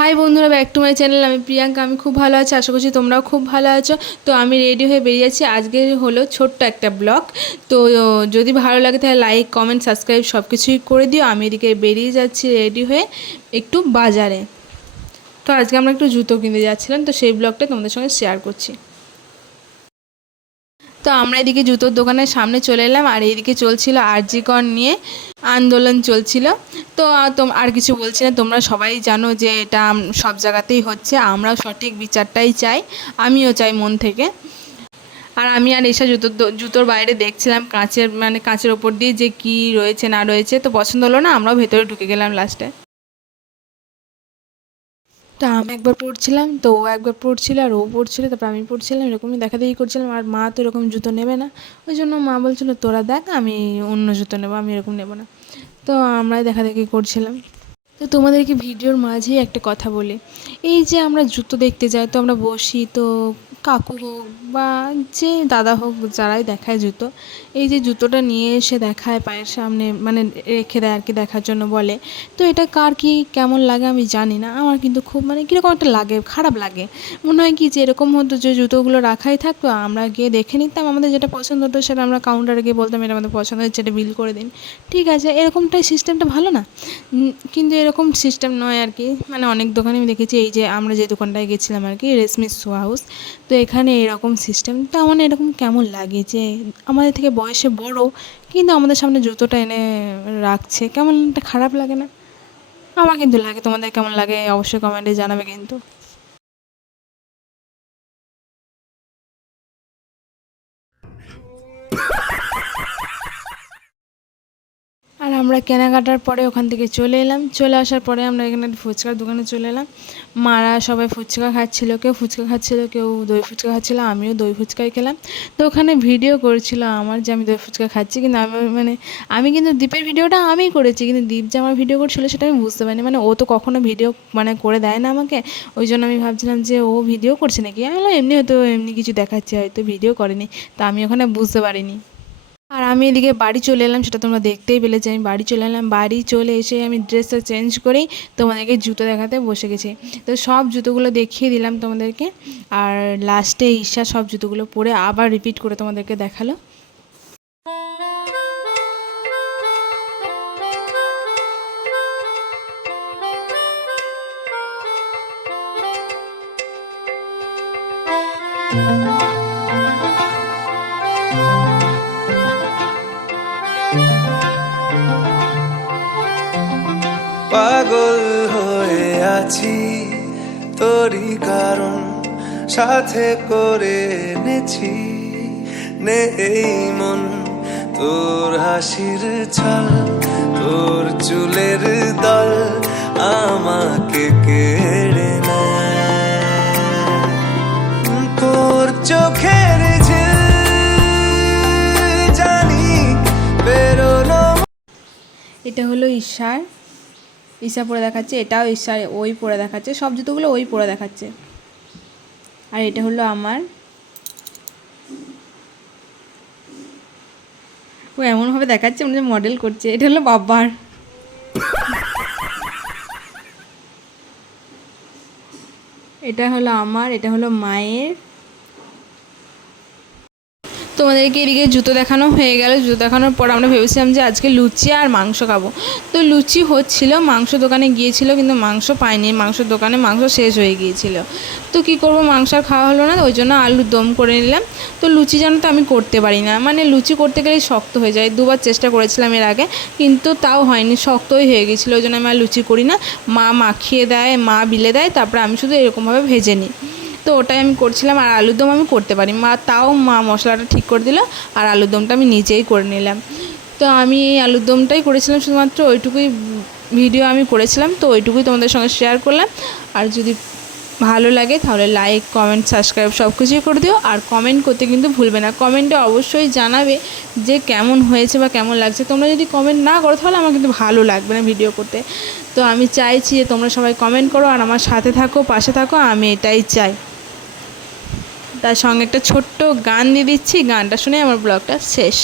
High বন্ধুরা, back to my channel. আমি প্রিয়াঙ্কা। আমি খুব ভালো আছি, আশা করছি তোমরাও খুব ভালো আছো। তো আমি রেডি হয়ে বেরিয়ে যাচ্ছি। আজকে হলো ছোট্ট একটা ব্লগ। তো যদি ভালো লাগে তাহলে লাইক, কমেন্ট, সাবস্ক্রাইব সব কিছুই করে দিও। আমি এদিকে বেরিয়ে যাচ্ছি রেডি হয়ে একটু বাজারে। তো আজকে আমরা একটু জুতো কিনতে যাচ্ছিলাম, তো সেই ব্লগটা তোমাদের সঙ্গে শেয়ার করছি। তো আমরা এদিকে জুতোর দোকানের সামনে চলে এলাম, আর এইদিকে চলছিল আরজি কর নিয়ে আন্দোলন চলছিল। তো আর কিছু বলছি না, তোমরা সবাই জানো যে এটা সব জায়গাতেই হচ্ছে। আমরাও সঠিক বিচারটাই চাই, আমিও চাই মন থেকে। আর আমি আর এসে জুতোর বাইরে দেখছিলাম কাঁচের ওপর দিয়ে যে কি রয়েছে না রয়েছে। তো পছন্দ হলো না, আমরাও ভেতরে ঢুকে গেলাম লাস্টে। তো আমি একবার পড়ছিলাম, তো ও একবার পড়ছিল, আর ও পড়ছিল, তারপর আমি পড়ছিলাম, এরকমই দেখাদেখি করছিলাম। আর মা তো এরকম জুতো নেবে না, ওই জন্য মা বলছিল তোরা দেখ, আমি অন্য জুতো নেবো, আমি এরকম নেবো না। তো আমরাই দেখাদেখি করছিলাম। তো তোমাদেরকে ভিডিওর মাঝেই একটা কথা বলি, এই যে আমরা জুতো দেখতে যাই, তো আমরা বসি, তো কাকু হোক বা যে দাদা হোক, যারাই দেখায় জুতো, এই যে জুতোটা নিয়ে এসে দেখায় পায়ের সামনে, মানে রেখে দেয় আর কি, দেখার জন্য বলে। তো এটা কার কি কেমন লাগে আমি জানি না, আমার কিন্তু খুব কীরকম একটা লাগে, খারাপ লাগে। মনে হয় কি যে এরকম হতো যে জুতোগুলো রাখাই থাকতো, আমরা গিয়ে দেখে নিতাম, আমাদের যেটা পছন্দ হতো সেটা আমরা কাউন্টারে গিয়ে বলতাম এটা আমাদের পছন্দ হচ্ছে, এটা বিল করে দিন, ঠিক আছে। এরকমটাই সিস্টেমটা ভালো না? কিন্তু এরকম সিস্টেম নয় আর কি। অনেক দোকানে আমি দেখেছি, এই যে আমরা যে দোকানটায় গেছিলাম আর কি, রেশমি শু হাউস, তো এখানে এরকম সিস্টেম। তো আমার এরকম কেমন লাগে যে আমাদের থেকে বয়সে বড়, কিন্তু আমাদের সামনে জুতোটা এনে রাখছে, কেমন একটা খারাপ লাগে না? আমার কিন্তু লাগে। তোমাদের কেমন লাগে অবশ্যই কমেন্টে জানাবে কিন্তু। আর আমরা কেনাকাটার পরে ওখান থেকে চলে এলাম। চলে আসার পরে আমরা এখানে ফুচকার দোকানে চলে এলাম। মারা সবাই ফুচকা খাচ্ছিলো, কেউ ফুচকা খাচ্ছিলো, কেউ দই ফুচকা খাচ্ছিলো, আমিও দই ফুচকাই খেলাম। তো ওখানে ভিডিও করছিল আমার যে আমি দই ফুচকা খাচ্ছি, কিন্তু আমি কিন্তু দীপের ভিডিওটা আমিই করেছি, কিন্তু দীপ যে আমার ভিডিও করছিলো সেটা আমি বুঝতে পারিনি। ও তো কখনো ভিডিও করে দেয় না আমাকে, ওই জন্য আমি ভাবছিলাম যে ও ভিডিও করছে নাকি। আমি বললাম এমনি হয়তো এমনি কিছু দেখাচ্ছে, হয়তো ভিডিও করেনি। তা আমি ওখানে বুঝতে পারিনি। আর আমি এদিকে বাড়ি চলে এলাম, সেটা তোমরা দেখতেই পেলে যে আমি বাড়ি চলে এলাম। বাড়ি চলে এসে আমি ড্রেসটা চেঞ্জ করেই তোমাদেরকে জুতো দেখাতে বসে গেছি। তো সব জুতোগুলো দেখিয়ে দিলাম তোমাদেরকে, আর লাস্টে ঈশা সব জুতোগুলো পরে আবার রিপিট করে তোমাদেরকে দেখালো। পাগল হয়ে আছি তোরই কারণ, সাথে করে এনেছি নেই মন তোর হাসির ছল, তোর চুলের দল আমাকে কেড়ে নেয়, তোর চোখের ঝিল জানি বেরোলো। এটা হলো ঈশা পরে দেখাচ্ছে, এটাও ঈশা ওই পরে দেখাচ্ছে, সব জুতোগুলো ওই পরে দেখাচ্ছে। আর এটা হলো আমার, ও এমনভাবে দেখাচ্ছে মনে হচ্ছে মডেল করছে। এটা হলো বাবার, এটা হলো আমার, এটা হলো মায়ের। তোমাদেরকে এদিকে জুতো দেখানো হয়ে গেল। জুতো দেখানোর পর আমরা ভেবেছিলাম যে আজকে লুচি আর মাংস খাবো। তো লুচি হচ্ছিল, মাংস দোকানে গিয়েছিল, কিন্তু মাংস পাইনি, মাংসের দোকানে মাংস শেষ হয়ে গিয়েছিল। তো কি করব, মাংস আর খাওয়া হলো না, ওই জন্য আলুর দম করে নিলাম। তো লুচি জানো তো আমি করতে পারি না, লুচি করতে গেলেই শক্ত হয়ে যায়। দুবার চেষ্টা করেছিলাম এর আগে, কিন্তু তাও হয়নি, শক্তই হয়ে গেছিলো। ওই জন্য আমি আর লুচি করি না। মা মাখিয়ে দেয়, মা বিলে দেয়, তারপরে আমি শুধু এরকমভাবে ভেজে নিই। তো ওটাই আমি করছিলাম। আর আলুর দম আমি করতে পারি, মা মশলাটা ঠিক করে দিল, আর আলুর দমটা আমি নিজেই করে নিলাম। তো আমি এই আলুর দমটাই করেছিলাম, শুধুমাত্র ওইটুকুই ভিডিও আমি করেছিলাম, তো ওইটুকুই তোমাদের সঙ্গে শেয়ার করলাম। আর যদি ভালো লাগে তাহলে লাইক, কমেন্ট, সাবস্ক্রাইব সব কিছুই করে দিও। আর কমেন্ট করতে কিন্তু ভুলবে না, কমেন্টে অবশ্যই জানাবে যে কেমন হয়েছে বা কেমন লাগছে। তোমরা যদি কমেন্ট না করো তাহলে আমার কিন্তু ভালো লাগবে না ভিডিও করতে। তো আমি চাইছি যে তোমরা সবাই কমেন্ট করো আর আমার সাথে থাকো, পাশে থাকো, আমি এটাই চাই। তার সঙ্গে একটা ছোট্ট গান দিয়ে দিচ্ছি, গানটা শুনে আমার ব্লগটা শেষ।